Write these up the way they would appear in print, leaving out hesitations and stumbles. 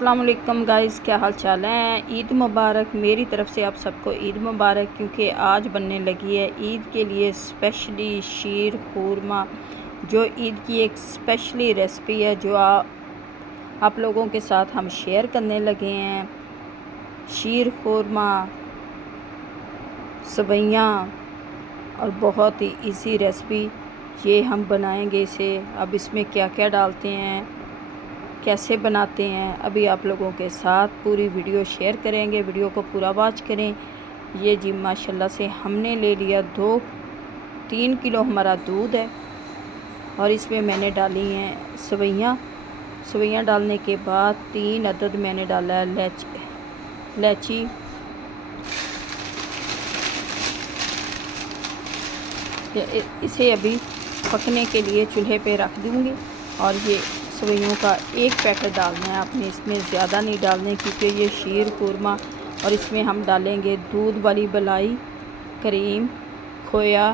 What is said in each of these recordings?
अस्सलाम वालेकुम गाइस, क्या हाल चाल है। ईद मुबारक। मेरी तरफ़ से आप सबको ईद मुबारक, क्योंकि आज बनने लगी है ईद के लिए स्पेशली शीर खुरमा, जो ईद की एक स्पेशली रेसिपी है जो आप लोगों के साथ हम शेयर करने लगे हैं। शीर खुरमा, सवैयाँ और बहुत ही इजी रेसिपी ये हम बनाएंगे इसे। अब इसमें क्या क्या डालते हैं, कैसे बनाते हैं, अभी आप लोगों के साथ पूरी वीडियो शेयर करेंगे। वीडियो को पूरा वॉच करें। ये जी माशाल्लाह से हमने ले लिया 2-3 किलो हमारा दूध है और इसमें मैंने डाली हैं सवैयाँ। सवैयाँ डालने के बाद 3 अदद मैंने डाला है इलायची। इसे अभी पकने के लिए चूल्हे पे रख दूँगी। और ये सवैयों का एक पैकेट डालना है आपने, इसमें ज़्यादा नहीं डालने, क्योंकि ये शीर खुरमा और इसमें हम डालेंगे दूध वाली मलाई, क्रीम, खोया,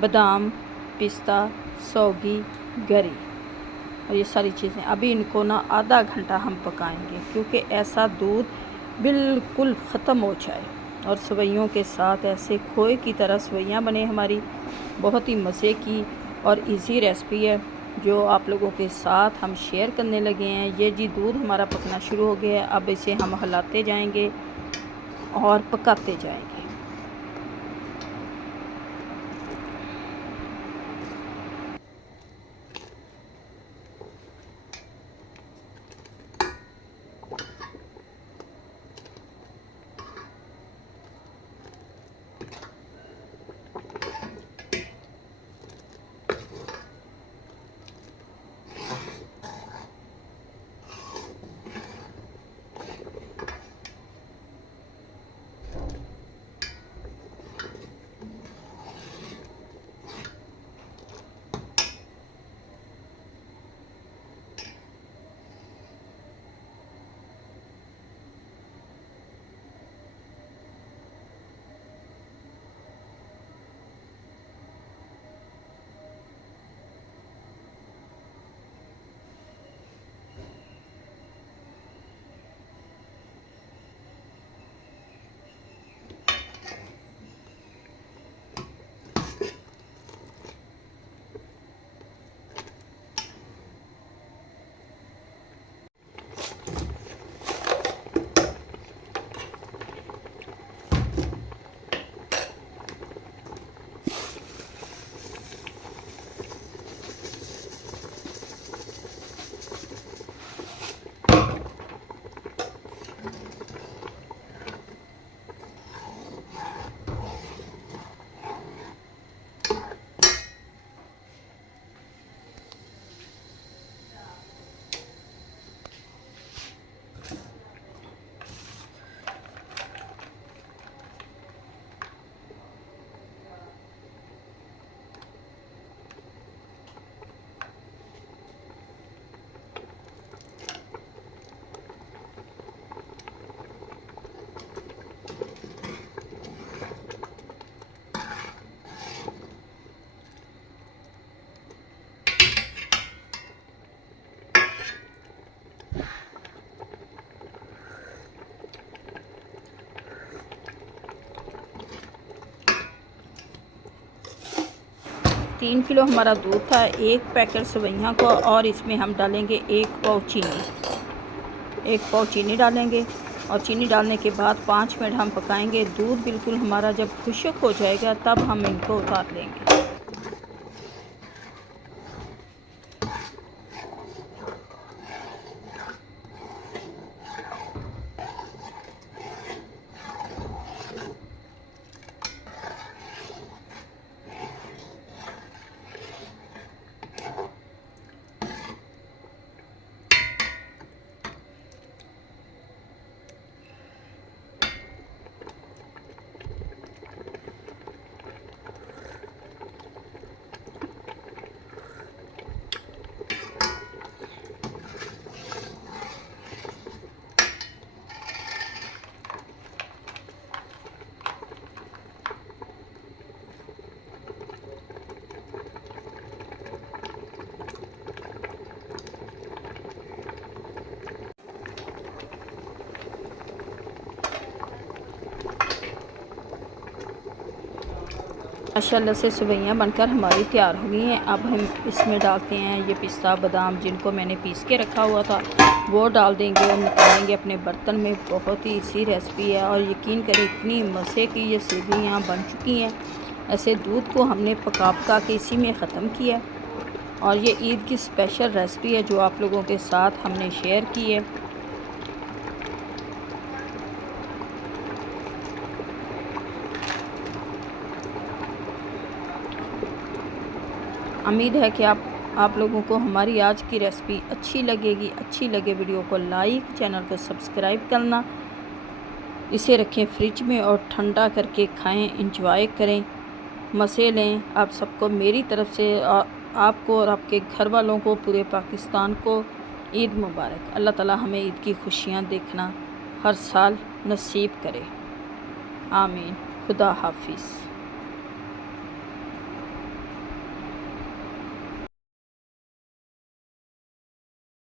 बादाम, पिस्ता, सौगी, गरी और ये सारी चीज़ें। अभी इनको ना आधा घंटा हम पकाएंगे, क्योंकि ऐसा दूध बिल्कुल ख़त्म हो जाए और सवैयों के साथ ऐसे खोए की तरह सवैयाँ बने हमारी। बहुत ही मज़े की और इजी रेसिपी है जो आप लोगों के साथ हम शेयर करने लगे हैं। ये जी दूध हमारा पकना शुरू हो गया है। अब इसे हम हिलाते जाएंगे और पकाते जाएंगे। तीन किलो हमारा दूध था, एक पैकेट सवैयाँ को, और इसमें हम डालेंगे 1 पाव चीनी। 1 पाव चीनी डालेंगे और चीनी डालने के बाद 5 मिनट हम पकाएंगे। दूध बिल्कुल हमारा जब खुश्क हो जाएगा तब हम इनको उतार लेंगे। माशाल्लाह से सेवइयाँ बनकर हमारी तैयार हो गई हैं। अब हम इसमें डालते हैं ये पिस्ता बादाम जिनको मैंने पीस के रखा हुआ था, वो डाल देंगे और निकालेंगे अपने बर्तन में। बहुत ही इजी रेसिपी है और यकीन करें इतनी मज़े की ये सेवइयाँ बन चुकी हैं। ऐसे दूध को हमने पका के इसी में ख़त्म किया और ये ईद की स्पेशल रेसिपी है जो आप लोगों के साथ हमने शेयर की है। उम्मीद है कि आप लोगों को हमारी आज की रेसिपी अच्छी लगेगी। अच्छी लगे वीडियो को लाइक, चैनल को सब्सक्राइब करना। इसे रखें फ्रिज में और ठंडा करके खाएं, इंजॉय करें, मज़े लें। आप सबको मेरी तरफ़ से आपको और आपके घर वालों को, पूरे पाकिस्तान को ईद मुबारक। अल्लाह ताला हमें ईद की खुशियाँ देखना हर साल नसीब करे। आमीन। खुदा हाफिज़।